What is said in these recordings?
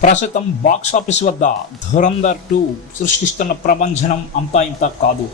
ప్రస్తుతం బాక్సాఫీస్ వద్ద ధురంధర్ 2 సృష్టిస్తున్న ప్రభంజనం అంతా ఇంత కాదు.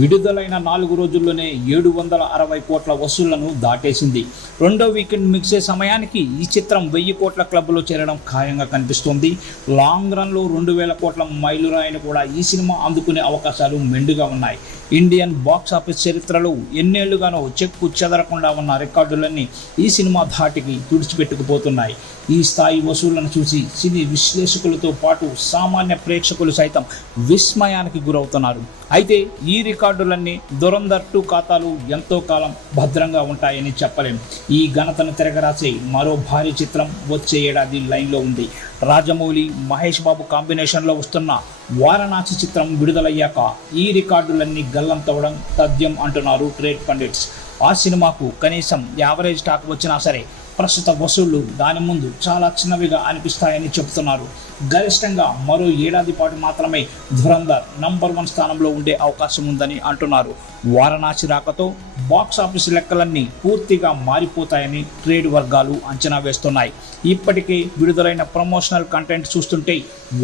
విడుదలైన 4 రోజుల్లోనే 760 కోట్ల వసూళ్లను దాటేసింది. రెండో వీకెండ్ ముగిసే సమయానికి ఈ చిత్రం 1000 కోట్ల క్లబ్లో చేరడం ఖాయంగా కనిపిస్తోంది. లాంగ్ రన్లో 2000 కోట్ల మైలురాయిని కూడా ఈ సినిమా అందుకునే అవకాశాలు మెండుగా ఉన్నాయి. ఇండియన్ బాక్సాఫీస్ చరిత్రలో ఎన్నేళ్లుగానో చెక్కు చెదరకుండా ఉన్న రికార్డులన్నీ ఈ సినిమా ధాటికి తుడిచిపెట్టుకుపోతున్నాయి. ఈ స్థాయి వసూళ్లను చూసి సినీ విశ్లేషకులతో పాటు సామాన్య ప్రేక్షకులు సైతం విస్మయానికి గురవుతున్నారు. అయితే ఈ రికార్డులన్నీ ధురంధర్ 2 ఖాతాలు ఎంతో కాలం భద్రంగా ఉంటాయని చెప్పలేం. ఈ ఘనతను తిరగరాసే మరో భారీ చిత్రం వచ్చే ఏడాది లైన్లో ఉంది. రాజమౌళి, మహేష్ బాబు కాంబినేషన్లో వస్తున్న వారణాసి చిత్రం విడుదలయ్యాక ఈ రికార్డులన్నీ గల్లంతవడం తథ్యం అంటున్నారు ట్రేడ్ పండిట్స్. ఆ సినిమాకు కనీసం యావరేజ్ టాక్ వచ్చినా సరే ప్రస్తుత వసూళ్లు దాని ముందు చాలా చిన్నవిగా అనిపిస్తాయని చెబుతున్నారు. గరిష్టంగా మరో ఏడాది పాటు మాత్రమే ధురంధర్ నంబర్ 1 స్థానంలో ఉండే అవకాశం ఉందని అంటున్నారు. వారణాసి రాకతో బాక్సాఫీస్ లెక్కలన్నీ పూర్తిగా మారిపోతాయని ట్రేడ్ వర్గాలు అంచనా వేస్తున్నాయి. ఇప్పటికే విడుదలైన ప్రమోషనల్ కంటెంట్ చూస్తుంటే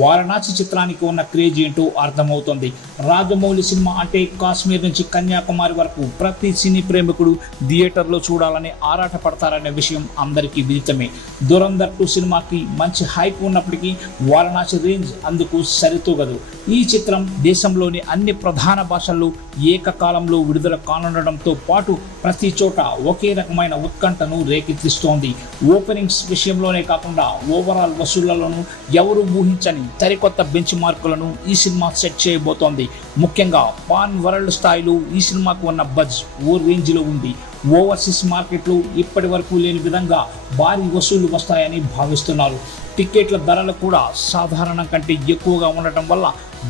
వారణాసి చిత్రానికి ఉన్న క్రేజ్ ఏంటో అర్థమవుతుంది. రాజమౌళి సినిమా అంటే కాశ్మీర్ నుంచి కన్యాకుమారి వరకు ప్రతి సినీ ప్రేమికుడు థియేటర్లో చూడాలని ఆరాటపడతారనే విషయం అందరికీ విదితమే. ధురంధర్ 2 సినిమాకి మంచి హైప్ ఉన్నప్పటికీ వారణాసి రేంజ్ అందుకు సరితూగదు. ఈ చిత్రం దేశంలోని అన్ని ప్రధాన భాషల్లో ఏకకాలంలో విడుదల కానుండడంతో పాటు ప్రతి చోట ఒకే రకమైన ఉత్కంఠను రేకెత్తిస్తోంది. ఓపెనింగ్స్ విషయంలోనే కాకుండా ఓవరాల్ వసూళ్లలోనూ ఎవరు ఊహించని సరికొత్త బెంచ్ మార్కులను ఈ సినిమా సెట్ చేయబోతోంది. ముఖ్యంగా పాన్ వరల్డ్ స్థాయిలో ఈ సినిమాకు ఉన్న బజ్ ఓ రేంజ్లో ఉంది. ఓవర్సీస్ మార్కెట్లు ఇప్పటి వరకు లేని విధంగా భారీ వసూళ్లు వస్తాయని భావిస్తున్నారు. టికెట్ల ధరలు కూడా సాధారణం కంటే ఎక్కువగా ఉండటం వల్ల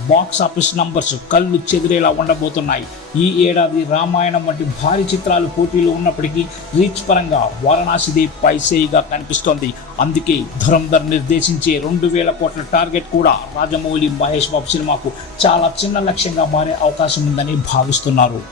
బాక్స్ ఆఫీస్ నంబర్స్ కళ్ళు చెదిరేలా ఉండబోతున్నాయి. ఈ ఏడాది రామాయణం వంటి భారీ చిత్రాలు పోటీలో ఉన్నప్పటికీ రీచ్ పరంగా వారణాసిదే పైసేయిగా కనిపిస్తోంది. అందుకే ధురంధర్ నిర్దేశించే 2000 కోట్ల టార్గెట్ కూడా రాజమౌళి, మహేష్ బాబు సినిమాకు చాలా చిన్న లక్ష్యంగా మారే అవకాశం ఉందని భావిస్తున్నారు.